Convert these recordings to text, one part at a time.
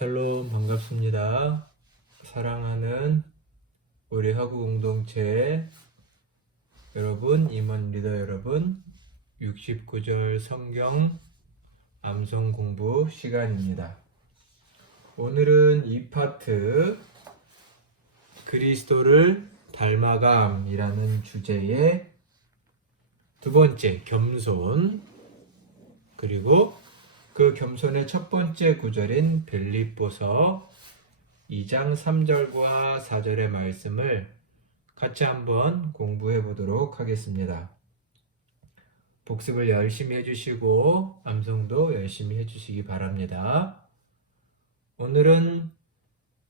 샬롬 반갑습니다. 사랑하는 우리 화구 공동체 여러분, 임원 리더 여러분, 69절 성경 암송 공부 시간입니다. 오늘은 이 파트 그리스도를 닮아감이라는 주제의 두 번째 겸손, 그리고 그 겸손의 첫 번째 구절인 빌립보서 2장 3절과 4절의 말씀을 같이 한번 공부해 보도록 하겠습니다. 복습을 열심히 해주시고 암송도 열심히 해주시기 바랍니다. 오늘은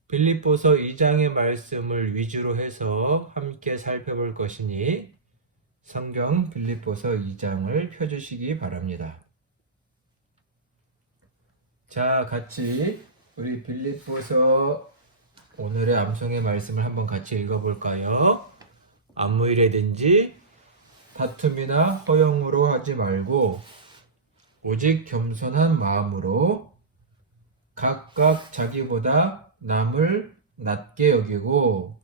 빌립보서 2장의 말씀을 위주로 해서 함께 살펴볼 것이니 성경 빌립보서 2장을 펴주시기 바랍니다. 자, 같이 우리 빌립보서 오늘의 암송의 말씀을 한번 같이 읽어볼까요? 아무 일에든지 다툼이나 허영으로 하지 말고 오직 겸손한 마음으로 각각 자기보다 남을 낮게 여기고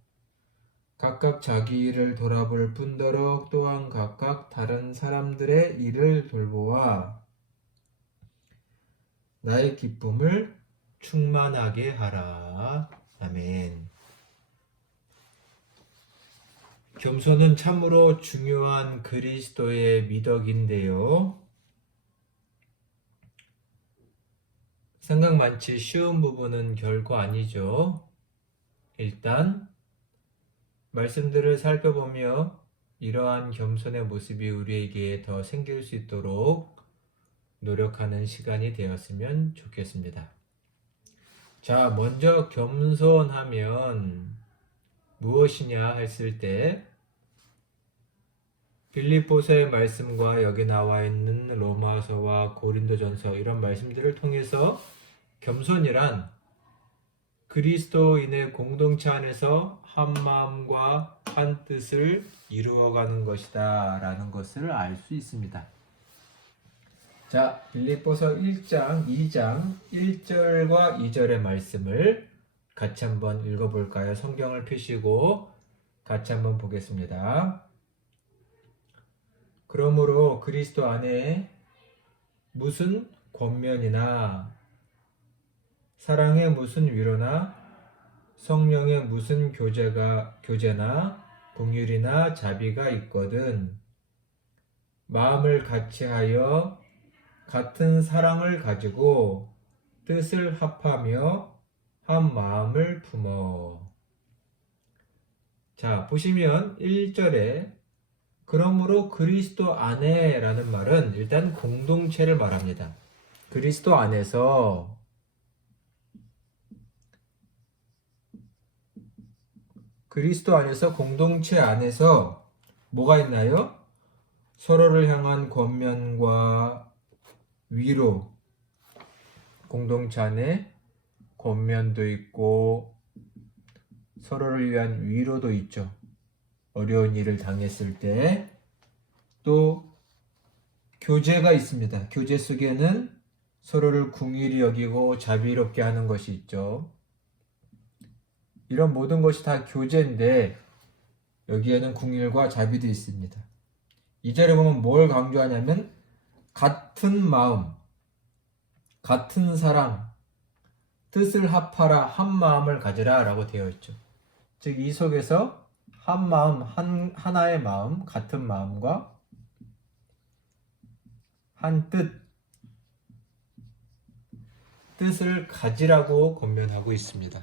각각 자기 일을 돌아볼 뿐더러 또한 각각 다른 사람들의 일을 돌보아 나의 기쁨을 충만하게 하라. 아멘. 겸손은 참으로 중요한 그리스도의 미덕인데요. 생각 많지 쉬운 부분은 결코 아니죠. 일단 말씀들을 살펴보며 이러한 겸손의 모습이 우리에게 더 생길 수 있도록 노력하는 시간이 되었으면 좋겠습니다. 자, 먼저 겸손하면 무엇이냐 했을 때 빌립보서의 말씀과 여기 나와 있는 로마서와 고린도전서 이런 말씀들을 통해서 겸손이란 그리스도인의 공동체 안에서 한 마음과 한 뜻을 이루어가는 것이다 라는 것을 알 수 있습니다. 자, 빌립보서 1장, 2장 1절과 2절의 말씀을 같이 한번 읽어볼까요? 성경을 펴시고 같이 한번 보겠습니다. 그러므로 그리스도 안에 무슨 권면이나 사랑의 무슨 위로나 성령의 무슨 교제나 긍휼이나 자비가 있거든 마음을 같이하여 같은 사랑을 가지고 뜻을 합하며 한 마음을 품어. 자, 보시면 1절에 그러므로 그리스도 안에 라는 말은 일단 공동체를 말합니다. 그리스도 안에서 공동체 안에서 뭐가 있나요? 서로를 향한 권면과 위로, 공동체 안에 권면도 있고 서로를 위한 위로도 있죠. 어려운 일을 당했을 때 또 교제가 있습니다. 교제 속에는 서로를 긍휼히 여기고 자비롭게 하는 것이 있죠. 이런 모든 것이 다 교제인데 여기에는 긍휼과 자비도 있습니다. 2절에 보면 뭘 강조하냐면 같은 마음, 같은 사랑, 뜻을 합하라, 한 마음을 가지라 라고 되어 있죠. 즉 이 속에서 한 마음, 하나의 마음, 같은 마음과 한 뜻을 가지라고 권면하고 있습니다.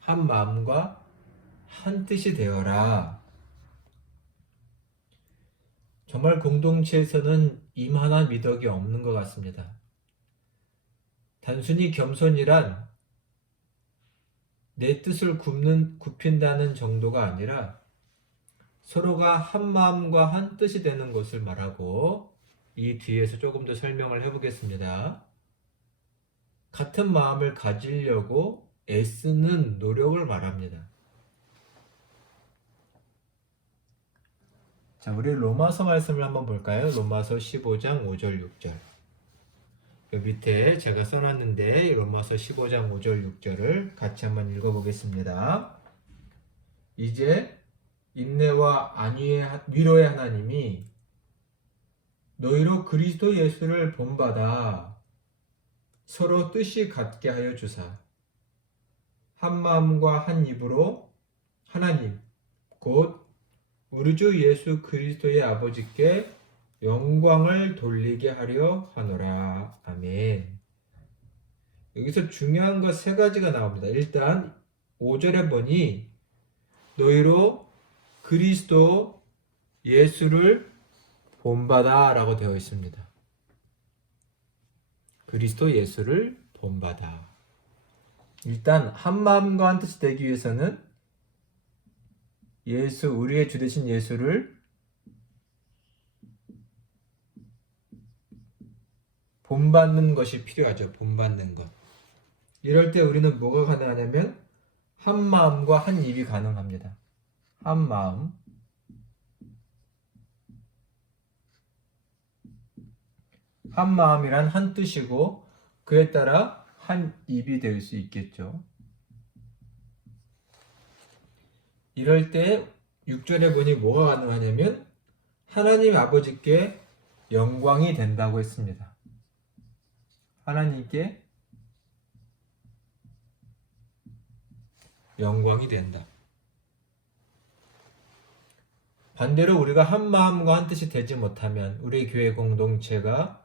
한 마음과 한 뜻이 되어라. 정말 공동체에서는 이만한 미덕이 없는 것 같습니다. 단순히 겸손이란 내 뜻을 굽힌다는 정도가 아니라 서로가 한 마음과 한 뜻이 되는 것을 말하고 이 뒤에서 조금 더 설명을 해보겠습니다. 같은 마음을 가지려고 애쓰는 노력을 말합니다. 자, 우리 로마서 말씀을 한번 볼까요? 로마서 15장 5절 6절. 요 밑에 제가 써놨는데 로마서 15장 5절 6절을 같이 한번 읽어보겠습니다. 이제 인내와 안위의 위로의 하나님이 너희로 그리스도 예수를 본받아 서로 뜻이 같게 하여 주사 한 마음과 한 입으로 하나님 곧 우리 주 예수 그리스도의 아버지께 영광을 돌리게 하려 하노라. 아멘. 여기서 중요한 것 세 가지가 나옵니다. 일단 5절에 보니 너희로 그리스도 예수를 본받아 라고 되어 있습니다. 그리스도 예수를 본받아. 일단 한 마음과 한 뜻이 되기 위해서는 예수, 우리의 주 되신 예수를 본받는 것이 필요하죠. 본받는 것. 이럴 때 우리는 뭐가 가능하냐면 한 마음과 한 입이 가능합니다. 한 마음. 한 마음이란 한 뜻이고 그에 따라 한 입이 될 수 있겠죠. 이럴 때 6절에 보니 뭐가 가능하냐면 하나님 아버지께 영광이 된다고 했습니다. 하나님께 영광이 된다. 반대로 우리가 한 마음과 한 뜻이 되지 못하면 우리 교회 공동체가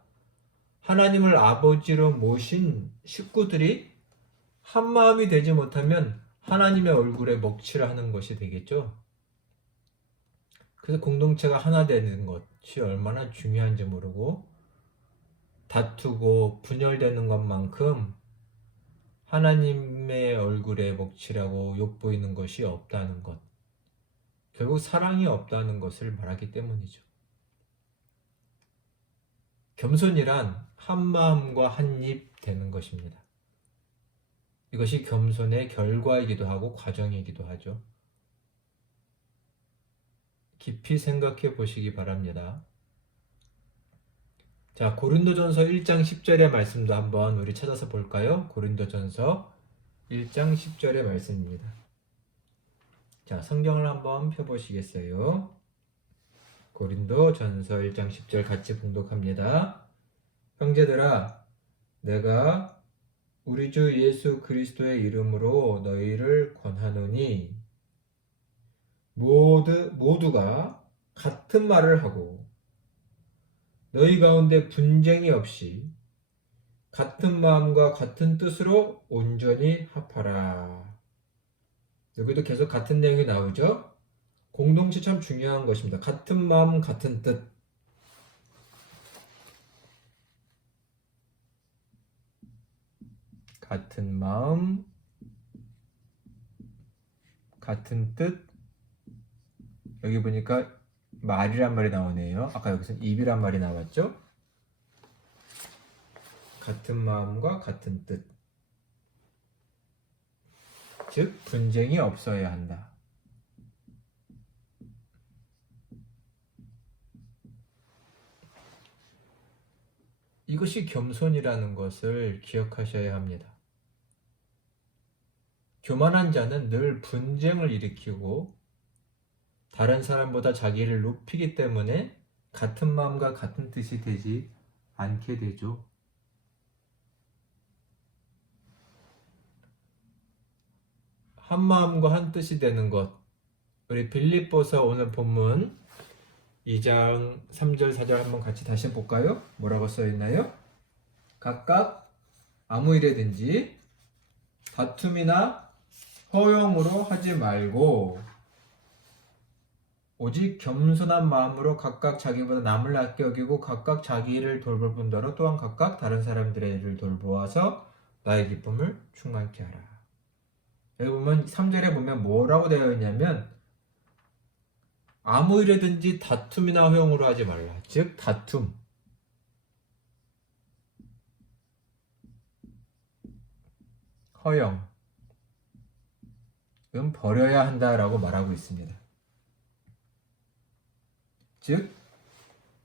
하나님을 아버지로 모신 식구들이 한 마음이 되지 못하면 하나님의 얼굴에 먹칠을 하는 것이 되겠죠. 그래서 공동체가 하나 되는 것이 얼마나 중요한지 모르고 다투고 분열되는 것만큼 하나님의 얼굴에 먹칠하고 욕보이는 것이 없다는 것. 결국 사랑이 없다는 것을 말하기 때문이죠. 겸손이란 한 마음과 한 입 되는 것입니다. 이것이 겸손의 결과이기도 하고 과정이기도 하죠. 깊이 생각해 보시기 바랍니다. 자, 고린도전서 1장 10절의 말씀도 한번 우리 찾아서 볼까요? 고린도전서 1장 10절의 말씀입니다. 자, 성경을 한번 펴보시겠어요? 고린도전서 1장 10절 같이 봉독합니다. 형제들아, 내가 우리 주 예수 그리스도의 이름으로 너희를 권하노니 모두가 같은 말을 하고 너희 가운데 분쟁이 없이 같은 마음과 같은 뜻으로 온전히 합하라. 여기도 계속 같은 내용이 나오죠? 공동체 참 중요한 것입니다. 같은 마음, 같은 뜻. 같은 마음, 같은 뜻. 여기 보니까 말이란 말이 나오네요. 아까 여기서 입이란 말이 나왔죠? 같은 마음과 같은 뜻. 즉, 분쟁이 없어야 한다. 이것이 겸손이라는 것을 기억하셔야 합니다. 교만한 자는 늘 분쟁을 일으키고 다른 사람보다 자기를 높이기 때문에 같은 마음과 같은 뜻이 되지 않게 되죠. 한 마음과 한 뜻이 되는 것. 우리 빌립보서 오늘 본문 2장 3절 4절 한번 같이 다시 볼까요? 뭐라고 써 있나요? 각각 아무 일에든지 다툼이나 허용으로 하지 말고 오직 겸손한 마음으로 각각 자기보다 남을 낮게 여기고 각각 자기 일을 돌볼 뿐더러 또한 각각 다른 사람들의 일을 돌보아서 나의 기쁨을 충만케 하라. 여기 보면 3절에 보면 뭐라고 되어 있냐면 아무 일에든지 다툼이나 허용으로 하지 말라. 즉 다툼, 허용 은 버려야 한다라고 말하고 있습니다. 즉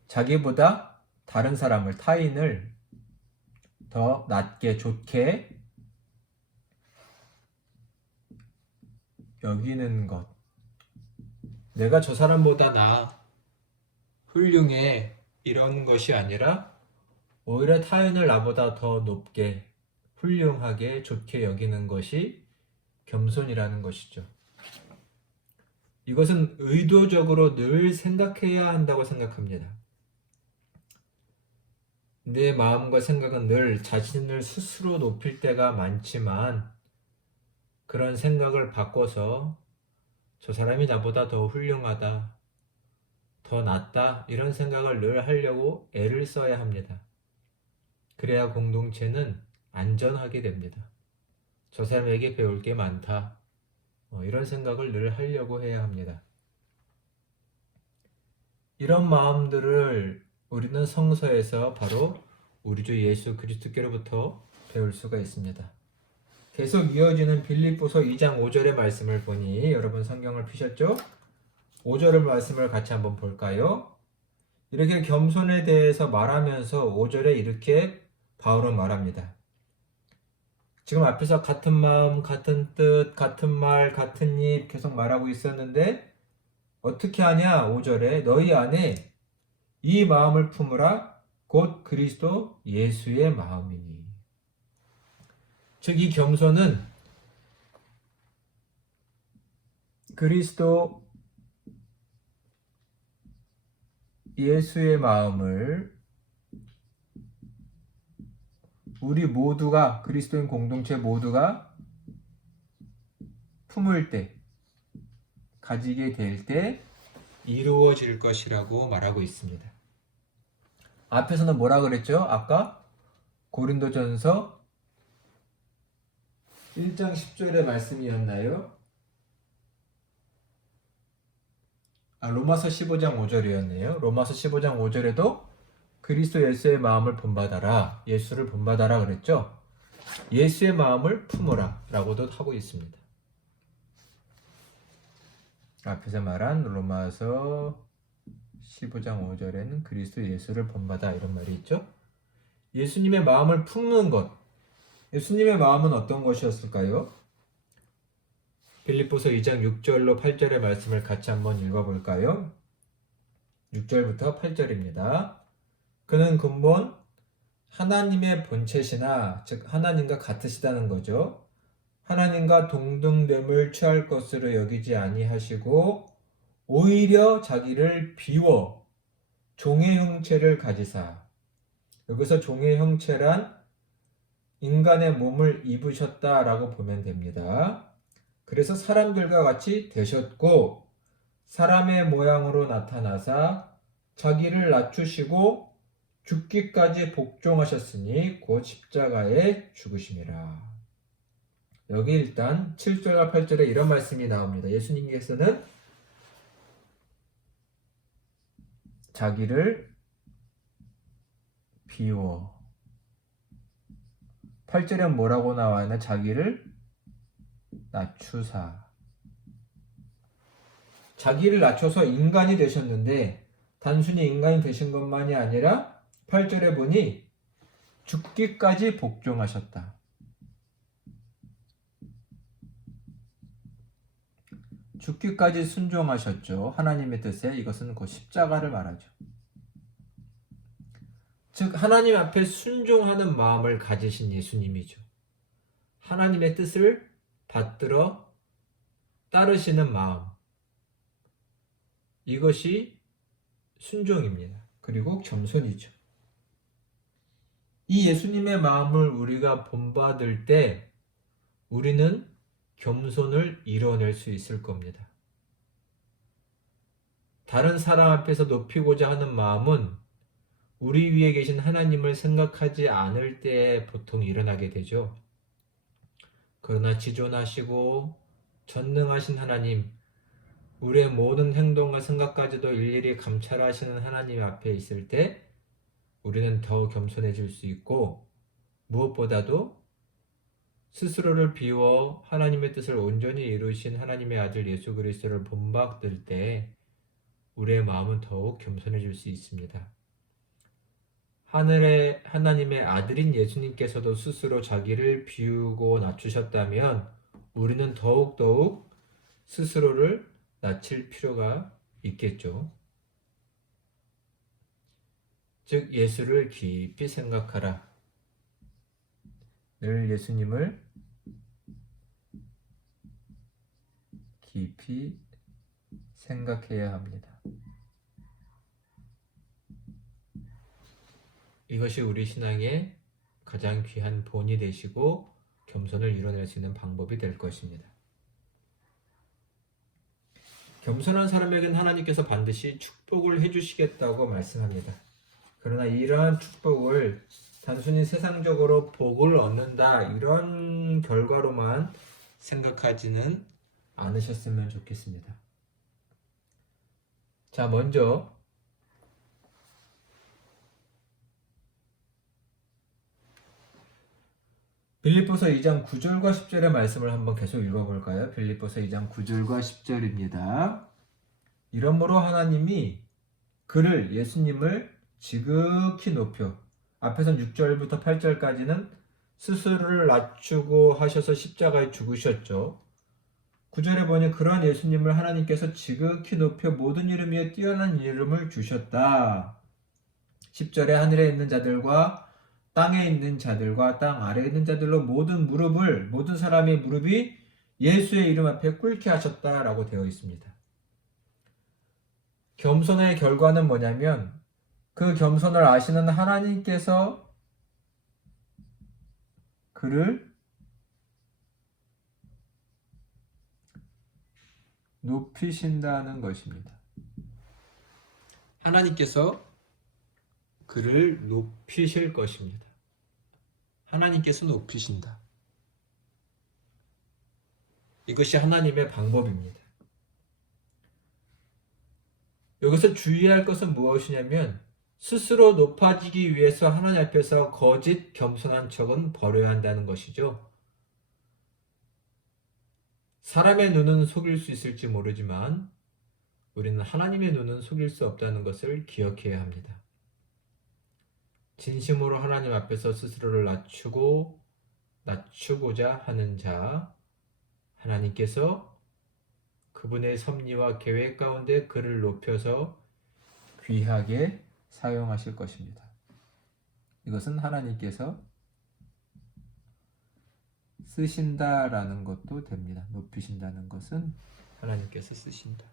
자기보다 다른 사람을, 타인을 더 낮게 좋게 여기는 것. 내가 저 사람보다 훌륭해 이런 것이 아니라 오히려 타인을 나보다 더 높게 훌륭하게 좋게 여기는 것이 겸손이라는 것이죠. 이것은 의도적으로 늘 생각해야 한다고 생각합니다. 내 마음과 생각은 늘 자신을 스스로 높일 때가 많지만 그런 생각을 바꿔서 저 사람이 나보다 더 훌륭하다, 더 낫다 이런 생각을 늘 하려고 애를 써야 합니다. 그래야 공동체는 안전하게 됩니다. 저 사람에게 배울 게 많다. 이런 생각을 늘 하려고 해야 합니다. 이런 마음들을 우리는 성서에서 바로 우리 주 예수 그리스도께로부터 배울 수가 있습니다. 계속 이어지는 빌립보서 2장 5절의 말씀을 보니 여러분 성경을 펴셨죠? 5절의 말씀을 같이 한번 볼까요? 이렇게 겸손에 대해서 말하면서 5절에 이렇게 바울은 말합니다. 지금 앞에서 같은 마음, 같은 뜻, 같은 말, 같은 입 계속 말하고 있었는데 어떻게 하냐? 5절에 너희 안에 이 마음을 품으라 곧 그리스도 예수의 마음이니. 즉 이 겸손은 그리스도 예수의 마음을 우리 모두가 그리스도인 공동체 모두가 품을 때 가지게 될 때 이루어질 것이라고 말하고 있습니다. 앞에서는 뭐라 그랬죠? 아까 고린도전서 1장 10절의 말씀이었나요? 로마서 15장 5절이었네요. 로마서 15장 5절에도 그리스도 예수의 마음을 본받아라. 예수를 본받아라 그랬죠? 예수의 마음을 품으라 라고도 하고 있습니다. 앞에서 말한 로마서 15장 5절에는 그리스도 예수를 본받아 이런 말이 있죠. 예수님의 마음을 품는 것. 예수님의 마음은 어떤 것이었을까요? 빌립보서 2장 6절로 8절의 말씀을 같이 한번 읽어볼까요? 6절부터 8절입니다. 그는 근본 하나님의 본체시나 즉 하나님과 같으시다는 거죠. 하나님과 동등됨을 취할 것으로 여기지 아니하시고 오히려 자기를 비워 종의 형체를 가지사. 여기서 종의 형체란 인간의 몸을 입으셨다라고 보면 됩니다. 그래서 사람들과 같이 되셨고 사람의 모양으로 나타나사 자기를 낮추시고 죽기까지 복종하셨으니 곧 십자가에 죽으심이라. 여기 일단 7절과 8절에 이런 말씀이 나옵니다. 예수님께서는 자기를 비워 8절에 뭐라고 나와 있나? 자기를 낮추사. 자기를 낮춰서 인간이 되셨는데 단순히 인간이 되신 것만이 아니라 8절에 보니 죽기까지 복종하셨다. 죽기까지 순종하셨죠. 하나님의 뜻에 이것은 곧 십자가를 말하죠. 즉 하나님 앞에 순종하는 마음을 가지신 예수님이죠. 하나님의 뜻을 받들어 따르시는 마음. 이것이 순종입니다. 그리고 겸손이죠. 이 예수님의 마음을 우리가 본받을 때 우리는 겸손을 이뤄낼 수 있을 겁니다. 다른 사람 앞에서 높이고자 하는 마음은 우리 위에 계신 하나님을 생각하지 않을 때 보통 일어나게 되죠. 그러나 지존하시고 전능하신 하나님, 우리의 모든 행동과 생각까지도 일일이 감찰하시는 하나님 앞에 있을 때 우리는 더 겸손해질 수 있고 무엇보다도 스스로를 비워 하나님의 뜻을 온전히 이루신 하나님의 아들 예수 그리스도를 본받을 때 우리의 마음은 더욱 겸손해질 수 있습니다. 하늘의 하나님의 아들인 예수님께서도 스스로 자기를 비우고 낮추셨다면 우리는 더욱더욱 스스로를 낮출 필요가 있겠죠. 즉 예수를 깊이 생각하라. 늘 예수님을 깊이 생각해야 합니다. 이것이 우리 신앙의 가장 귀한 본이 되시고 겸손을 이뤄낼 수 있는 방법이 될 것입니다. 겸손한 사람에게는 하나님께서 반드시 축복을 해주시겠다고 말씀합니다. 그러나 이러한 축복을 단순히 세상적으로 복을 얻는다 이런 결과로만 생각하지는 않으셨으면 좋겠습니다. 자, 먼저 빌립보서 2장 9절과 10절의 말씀을 한번 계속 읽어볼까요? 빌립보서 2장 9절과 10절입니다. 이러므로 하나님이 그를 예수님을 지극히 높여 앞에선 6절부터 8절까지는 스스로를 낮추고 하셔서 십자가에 죽으셨죠. 9절에 보니 그러한 예수님을 하나님께서 지극히 높여 모든 이름 위에 뛰어난 이름을 주셨다. 10절에 하늘에 있는 자들과 땅에 있는 자들과 땅 아래에 있는 자들로 모든 사람의 무릎이 예수의 이름 앞에 꿇게 하셨다라고 되어 있습니다. 겸손의 결과는 뭐냐면 그 겸손을 아시는 하나님께서 그를 높이신다는 것입니다. 하나님께서 그를 높이실 것입니다. 하나님께서 높이신다. 이것이 하나님의 방법입니다. 여기서 주의할 것은 무엇이냐면 스스로 높아지기 위해서 하나님 앞에서 거짓 겸손한 척은 버려야 한다는 것이죠. 사람의 눈은 속일 수 있을지 모르지만 우리는 하나님의 눈은 속일 수 없다는 것을 기억해야 합니다. 진심으로 하나님 앞에서 스스로를 낮추고자 하는 자, 하나님께서 그분의 섭리와 계획 가운데 그를 높여서 귀하게 사용하실 것입니다. 이것은 하나님께서 쓰신다라는 것도 됩니다. 높이신다는 것은 하나님께서 쓰신다.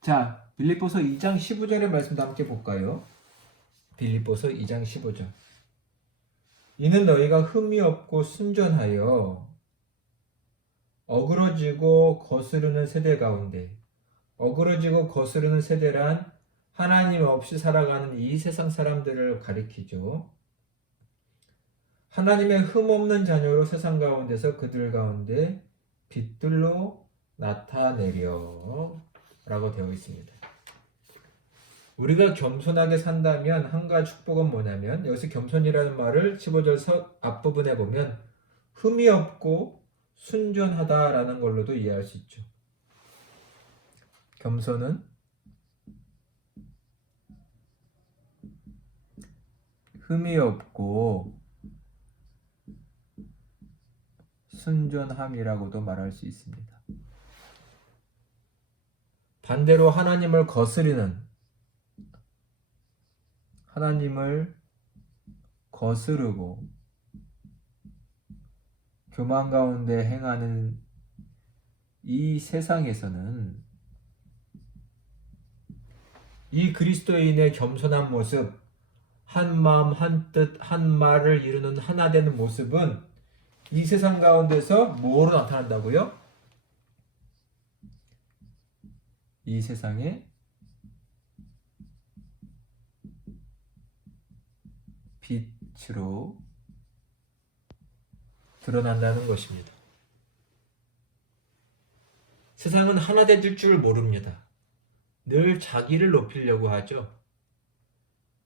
자, 빌립보서 2장 15절의 말씀도 함께 볼까요? 빌립보서 2장 15절. 이는 너희가 흠이 없고 순전하여 어그러지고 거스르는 세대 가운데, 어그러지고 거스르는 세대란 하나님 없이 살아가는 이 세상 사람들을 가리키죠. 하나님의 흠 없는 자녀로 세상 가운데서 그들 가운데 빛들로 나타내려 라고 되어 있습니다. 우리가 겸손하게 산다면 한 가지 축복은 뭐냐면 여기서 겸손이라는 말을 15절 앞부분에 보면 흠이 없고 순전하다라는 걸로도 이해할 수 있죠. 겸손은 흠이 없고 순전함이라고도 말할 수 있습니다. 반대로 하나님을 거스르고 교만 가운데 행하는 이 세상에서는 이 그리스도인의 겸손한 모습, 한 마음 한 뜻 한 말을 이루는 하나 되는 모습은 이 세상 가운데서 뭐로 나타난다고요? 이 세상에 빛으로 드러난다는 것입니다. 세상은 하나 될 줄 모릅니다. 늘 자기를 높이려고 하죠.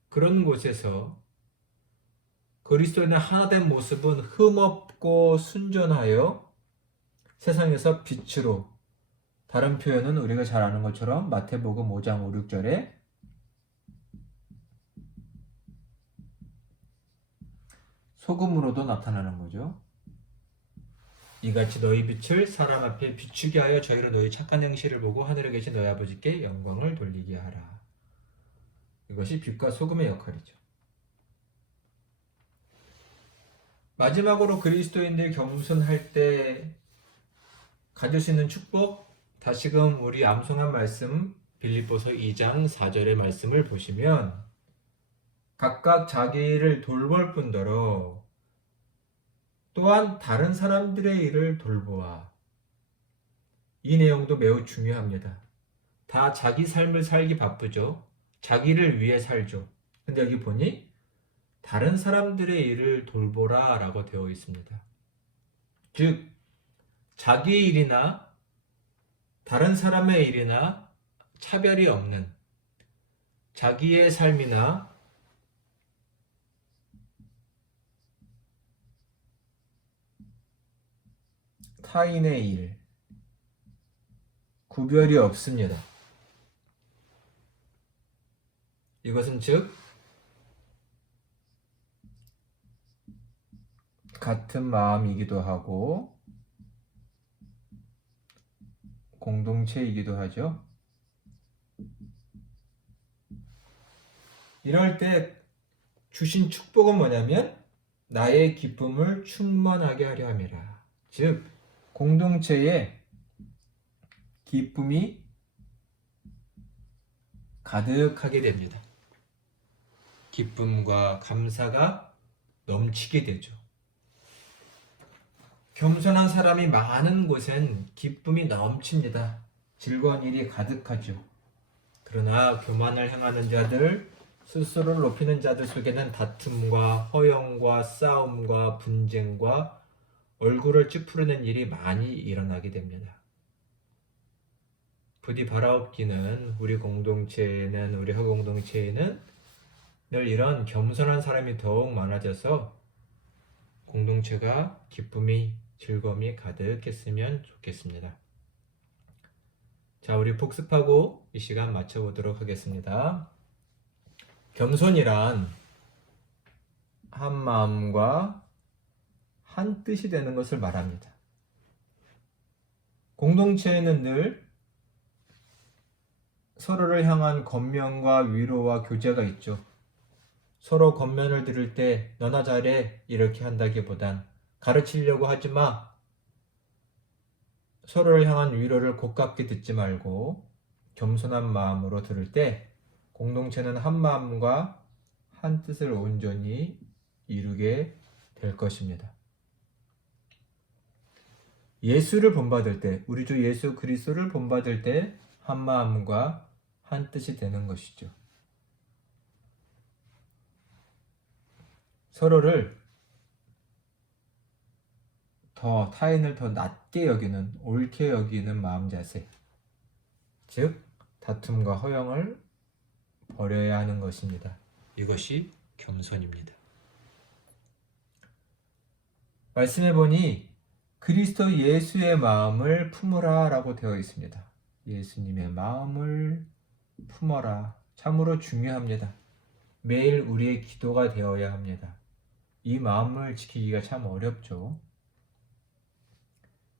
그런 곳에서 그리스도인의 하나된 모습은 흠없고 순전하여 세상에서 빛으로 다른 표현은 우리가 잘 아는 것처럼 마태복음 5장 5, 6절에 소금으로도 나타나는 거죠. 이같이 너희 빛을 사람 앞에 비추게 하여 저희로 너희 착한 행실을 보고 하늘에 계신 너희 아버지께 영광을 돌리게 하라. 이것이 빛과 소금의 역할이죠. 마지막으로 그리스도인들 겸손할 때 가질 수 있는 축복, 다시금 우리 암송한 말씀 빌립보서 2장 4절의 말씀을 보시면 각각 자기를 돌볼 뿐더러 또한 다른 사람들의 일을 돌보아. 이 내용도 매우 중요합니다. 다 자기 삶을 살기 바쁘죠. 자기를 위해 살죠. 근데 여기 보니 다른 사람들의 일을 돌보라 라고 되어 있습니다. 즉 자기 일이나 다른 사람의 일이나 차별이 없는 자기의 삶이나 타인의 일, 구별이 없습니다. 이것은 즉 같은 마음이기도 하고 공동체이기도 하죠. 이럴 때 주신 축복은 뭐냐면 나의 기쁨을 충만하게 하려 함이라. 즉 공동체에 기쁨이 가득하게 됩니다. 기쁨과 감사가 넘치게 되죠. 겸손한 사람이 많은 곳엔 기쁨이 넘칩니다. 즐거운 일이 가득하죠. 그러나 교만을 행하는 자들, 스스로를 높이는 자들 속에는 다툼과 허영과 싸움과 분쟁과 얼굴을 찌푸리는 일이 많이 일어나게 됩니다. 부디 바라옵기는 우리 공동체에는, 우리 허공동체에는 늘 이런 겸손한 사람이 더욱 많아져서 공동체가 기쁨이, 즐거움이 가득했으면 좋겠습니다. 자, 우리 복습하고 이 시간 마쳐보도록 하겠습니다. 겸손이란 한 마음과 한 뜻이 되는 것을 말합니다. 공동체에는 늘 서로를 향한 권면과 위로와 교제가 있죠. 서로 권면을 들을 때 너나 잘해 이렇게 한다기보단 가르치려고 하지 마. 서로를 향한 위로를 고깝게 듣지 말고 겸손한 마음으로 들을 때 공동체는 한 마음과 한 뜻을 온전히 이루게 될 것입니다. 예수를 본받을 때, 우리 주 예수 그리스도를 본받을 때 한 마음과 한 뜻이 되는 것이죠. 서로를 타인을 더 낮게 여기는, 옳게 여기는 마음 자세, 즉 다툼과 허영을 버려야 하는 것입니다. 이것이 겸손입니다. 말씀해 보니 그리스도 예수의 마음을 품으라 라고 되어 있습니다. 예수님의 마음을 품어라. 참으로 중요합니다. 매일 우리의 기도가 되어야 합니다. 이 마음을 지키기가 참 어렵죠.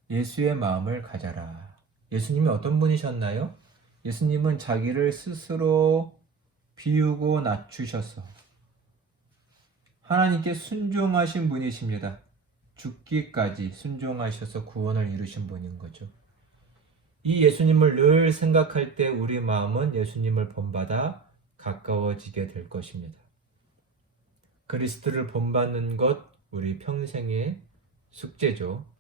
예수의 마음을 가져라. 예수님이 어떤 분이셨나요? 예수님은 자기를 스스로 비우고 낮추셔서 하나님께 순종하신 분이십니다. 죽기까지 순종하셔서 구원을 이루신 분인 거죠. 이 예수님을 늘 생각할 때 우리 마음은 예수님을 본받아 가까워지게 될 것입니다. 그리스도를 본받는 것 우리 평생의 숙제죠.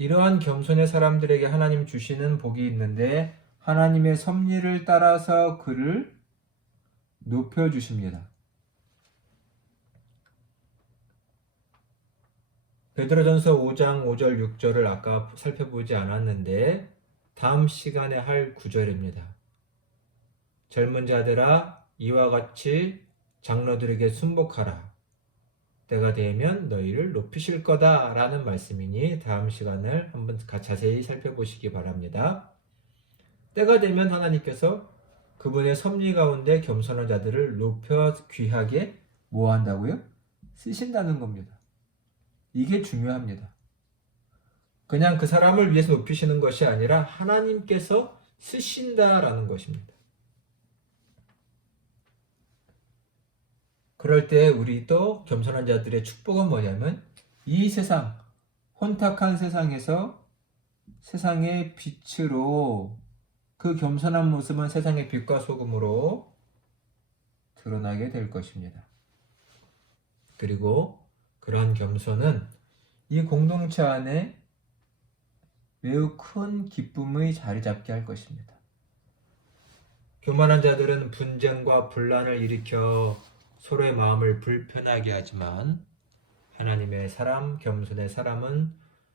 이러한 겸손의 사람들에게 하나님 주시는 복이 있는데 하나님의 섭리를 따라서 그를 높여주십니다. 베드로전서 5장 5절 6절을 아까 살펴보지 않았는데 다음 시간에 할 구절입니다. 젊은 자들아 이와 같이 장로들에게 순복하라. 때가 되면 너희를 높이실 거다라는 말씀이니 다음 시간을 한번 자세히 살펴보시기 바랍니다. 때가 되면 하나님께서 그분의 섭리 가운데 겸손한 자들을 높여 귀하게 뭐 한다고요? 쓰신다는 겁니다. 이게 중요합니다. 그냥 그 사람을 위해서 높이시는 것이 아니라 하나님께서 쓰신다라는 것입니다. 그럴 때 우리 또 겸손한 자들의 축복은 뭐냐면 이 세상, 혼탁한 세상에서 세상의 빛으로 그 겸손한 모습은 세상의 빛과 소금으로 드러나게 될 것입니다. 그리고 그러한 겸손은 이 공동체 안에 매우 큰 기쁨의 자리 잡게 할 것입니다. 교만한 자들은 분쟁과 분란을 일으켜 서로의 마음을 불편하게 하지만 하나님의 사람, 겸손의 사람은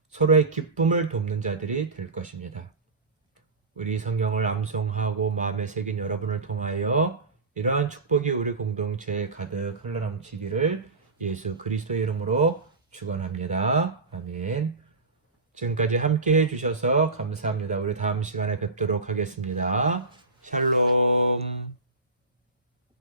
서로의 기쁨을 돕는 자들이 될 것입니다. 우리 성경을 암송하고 마음에 새긴 여러분을 통하여 이러한 축복이 우리 공동체에 가득 흘러넘치기를 예수 그리스도의 이름으로 축원합니다. 아멘. 지금까지 함께 해주셔서 감사합니다. 우리 다음 시간에 뵙도록 하겠습니다. 샬롬.